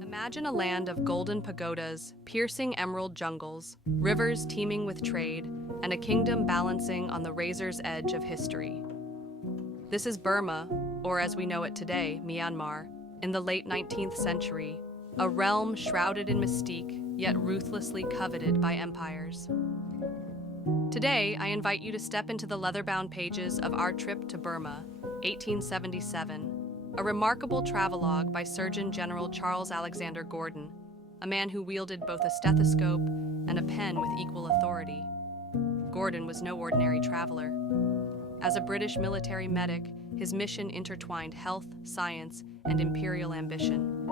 Imagine a land of golden pagodas, piercing emerald jungles, rivers teeming with trade, and a kingdom balancing on the razor's edge of history. This is Burma, or as we know it today, Myanmar, in the late 19th century, a realm shrouded in mystique, yet ruthlessly coveted by empires. Today, I invite you to step into the leather-bound pages of Our Trip to Burma, 1877, a remarkable travelogue by Surgeon General Charles Alexander Gordon, a man who wielded both a stethoscope and a pen with equal authority. Gordon was no ordinary traveler. As a British military medic, his mission intertwined health, science, and imperial ambition.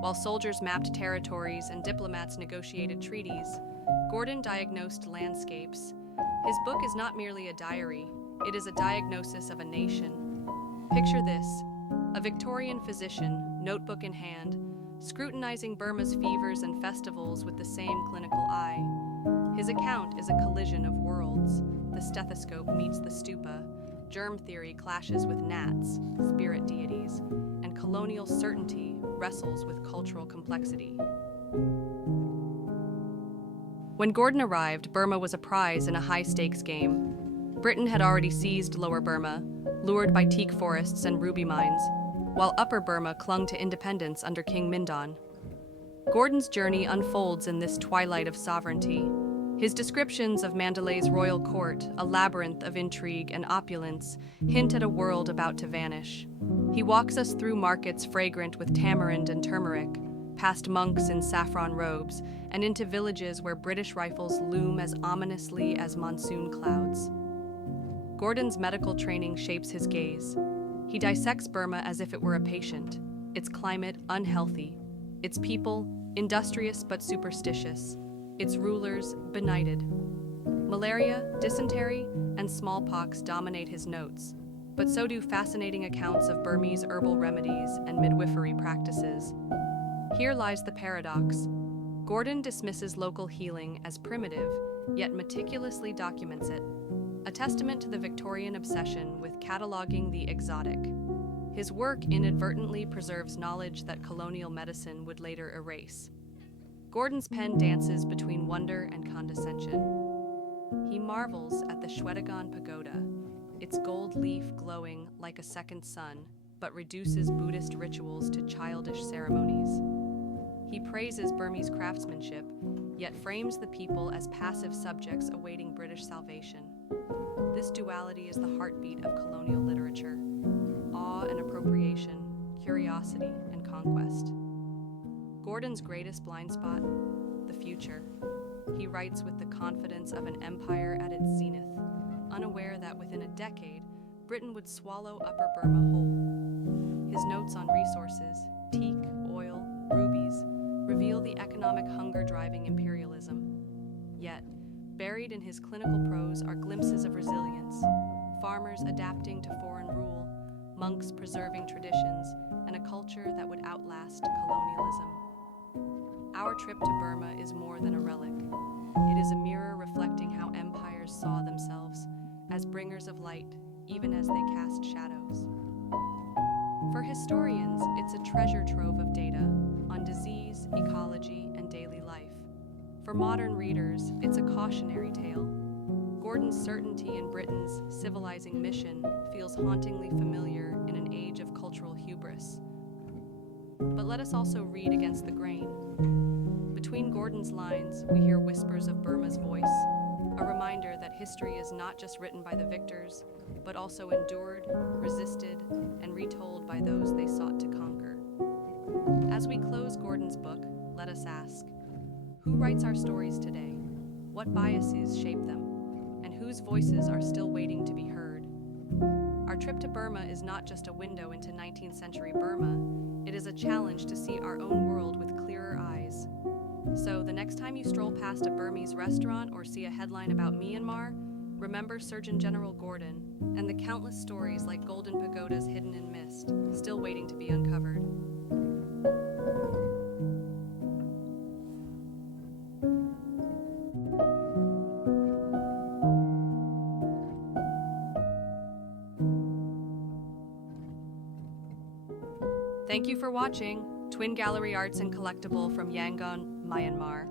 While soldiers mapped territories and diplomats negotiated treaties, Gordon diagnosed landscapes. His book is not merely a diary, it is a diagnosis of a nation. Picture this: a Victorian physician, notebook in hand, scrutinizing Burma's fevers and festivals with the same clinical eye. His account is a collision of worlds. The stethoscope meets the stupa, germ theory clashes with gnats, spirit deities, and colonial certainty wrestles with cultural complexity. When Gordon arrived, Burma was a prize in a high-stakes game. Britain had already seized Lower Burma, lured by teak forests and ruby mines, while Upper Burma clung to independence under King Mindon. Gordon's journey unfolds in this twilight of sovereignty. His descriptions of Mandalay's royal court, a labyrinth of intrigue and opulence, hint at a world about to vanish. He walks us through markets fragrant with tamarind and turmeric, past monks in saffron robes, and into villages where British rifles loom as ominously as monsoon clouds. Gordon's medical training shapes his gaze. He dissects Burma as if it were a patient, its climate unhealthy, its people industrious but superstitious, its rulers benighted. Malaria, dysentery, and smallpox dominate his notes, but so do fascinating accounts of Burmese herbal remedies and midwifery practices. Here lies the paradox. Gordon dismisses local healing as primitive, yet meticulously documents it, a testament to the Victorian obsession with cataloging the exotic. His work inadvertently preserves knowledge that colonial medicine would later erase. Gordon's pen dances between wonder and condescension. He marvels at the Shwedagon Pagoda, its gold leaf glowing like a second sun, but reduces Buddhist rituals to childish ceremonies. He praises Burmese craftsmanship, yet frames the people as passive subjects awaiting British salvation. This duality is the heartbeat of colonial literature: awe and appropriation, curiosity and conquest. Gordon's greatest blind spot? The future. He writes with the confidence of an empire at its zenith, unaware that within a decade, Britain would swallow Upper Burma whole. His notes on resources, teak, oil, rubies, reveal the economic hunger driving imperialism. Yet, buried in his clinical prose are glimpses of resilience, farmers adapting to foreign rule, monks preserving traditions, and a culture that would outlast colonialism. Our trip to Burma is more than a relic. It is a mirror reflecting how empires saw themselves as bringers of light, even as they cast shadows. For historians, it's a treasure trove of data on disease, ecology, and daily life. For modern readers, it's a cautionary tale. Gordon's certainty in Britain's civilizing mission feels hauntingly familiar in an age of cultural hubris. But let us also read against the grain. Between Gordon's lines, we hear whispers of Burma's voice, a reminder that history is not just written by the victors, but also endured, resisted, and retold by those they sought to conquer. As we close Gordon's book, let us ask, who writes our stories today? What biases shape them? And whose voices are still waiting to be heard? Our trip to Burma is not just a window into 19th century Burma, it is a challenge to see our own world with clearer eyes. So the next time you stroll past a Burmese restaurant or see a headline about Myanmar, remember Surgeon General Gordon and the countless stories like golden pagodas hidden in mist, still waiting to be uncovered. Thank you for watching Twin Gallery Arts and Collectible from Yangon, Myanmar.